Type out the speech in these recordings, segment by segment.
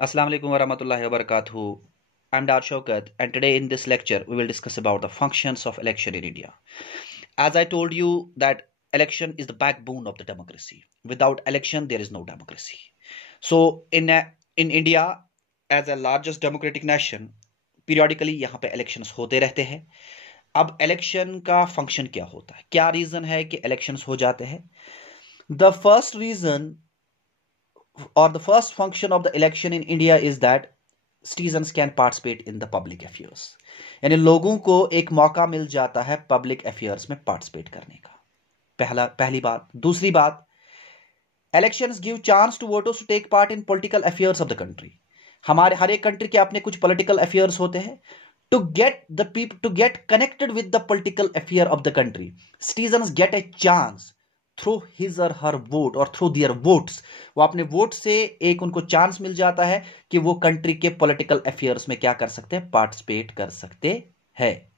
Assalamu alaikum warahmatullahi wabarakatuh. I'm Dar Shaukat, and today in this lecture we will discuss about the functions of election in India. As I told you that election is the backbone of the democracy. Without election there is no democracy. So in India, as a largest democratic nation, periodically यहाँ पे elections होते रहते हैं. अब election का function क्या होता है, क्या reason है कि elections हो जाते हैं? The first reason or the first function of the election in India is that citizens can participate in the public affairs. यानी लोगों को एक मौका मिल जाता है पब्लिक अफेयर्स में पार्टिसिपेट करने का. पहली बात. दूसरी बात, elections give chance to voters to take part in political affairs of the country. हमारे हर एक कंट्री के अपने कुछ पॉलिटिकल अफेयर्स होते हैं. To get the people to get connected with the political affair of the country, citizens get a chance through his और हर vote और through दियर votes. वो अपने वोट से एक उनको चांस मिल जाता है कि वो कंट्री के पॉलिटिकल अफेयर्स में क्या कर सकते हैं, पार्टिसिपेट कर सकते हैं.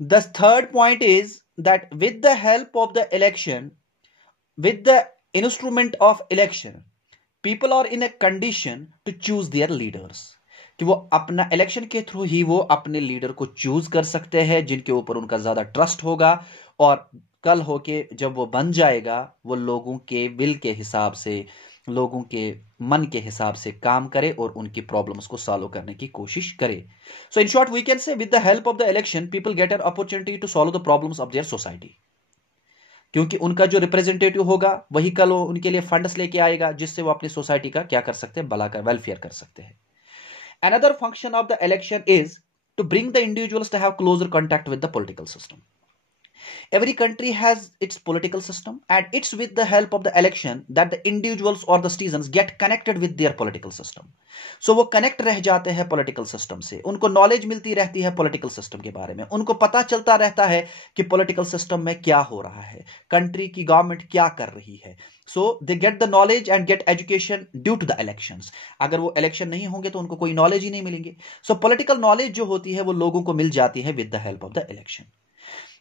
The third point is that with the help of the election, with the instrument of election, people are in a condition to choose their leaders. कि वो अपना इलेक्शन के थ्रू ही वो अपने लीडर को चूज कर सकते हैं जिनके ऊपर उनका ज्यादा ट्रस्ट होगा, और कल होके जब वो बन जाएगा वो लोगों के विल के हिसाब से, लोगों के मन के हिसाब से काम करे और उनकी प्रॉब्लम्स को सॉल्व करने की कोशिश करे. So in short we can say with the help of the election people get an opportunity to solve the problems of their society. क्योंकि उनका जो रिप्रेजेंटेटिव होगा वही कल उनके लिए फंड्स लेके आएगा जिससे वो अपनी सोसाइटी का क्या कर सकते हैं, भला कर, वेलफेयर कर सकते हैं. Another function of the election is to bring the individuals to have closer contact with the political system. Every country has its political system, and it's with the help of the election that the individuals or the citizens get connected with their political system. So वो connect रह जाते हैं political system से, उनको knowledge मिलती रहती है political system के बारे में, उनको पता चलता रहता है कि political system में क्या हो रहा है, country की government क्या कर रही है. So they get the knowledge and get education due to the elections. अगर वो election नहीं होंगे तो उनको कोई knowledge ही नहीं मिलेंगे. So political knowledge जो होती है वो लोगों को मिल जाती है with the help of the election.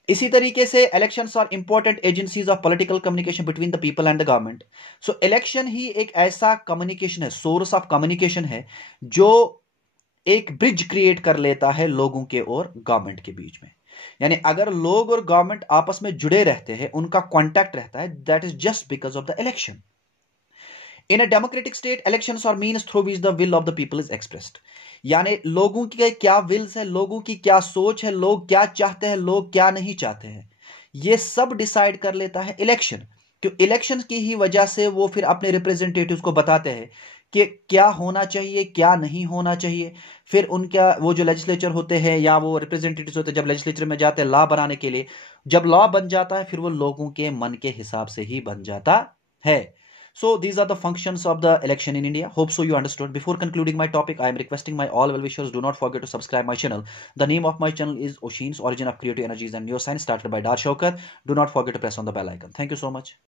इसी तरीके से elections are important agencies of political communication between the people and the government. So election ही एक ऐसा कम्युनिकेशन है, सोर्स ऑफ कम्युनिकेशन है जो एक ब्रिज क्रिएट कर लेता है लोगों के और गवर्नमेंट के बीच में. यानी अगर लोग और गवर्नमेंट आपस में जुड़े रहते हैं, उनका कांटेक्ट रहता है, that is just because of the election. In a democratic state, elections are means through which the will of the people is expressed. यानी लोगों के क्या विल्स है, लोगों की क्या सोच है, लोग क्या चाहते हैं, लोग क्या नहीं चाहते हैं, ये सब डिसाइड कर लेता है इलेक्शन. क्यों? इलेक्शन की ही वजह से वो फिर अपने रिप्रेजेंटेटिव्स को बताते हैं कि क्या होना चाहिए, क्या नहीं होना चाहिए. फिर उनका वो जो लेजिस्लेचर होते हैं या वो रिप्रेजेंटेटिव्स होते हैं, जब लेजिस्लेचर में जाते हैं लॉ बनाने के लिए, जब लॉ बन जाता है फिर वो लोगों के मन के हिसाब से ही बन जाता है. So these are the functions of the election in India. Hope so you understood. Before concluding my topic, I am requesting my all well-wishers, do not forget to subscribe my channel. The name of my channel is Oshin's Origin of Creative Energies and Neuroscience, started by Dar Shaukat. Do not forget to press on the bell icon. Thank you so much.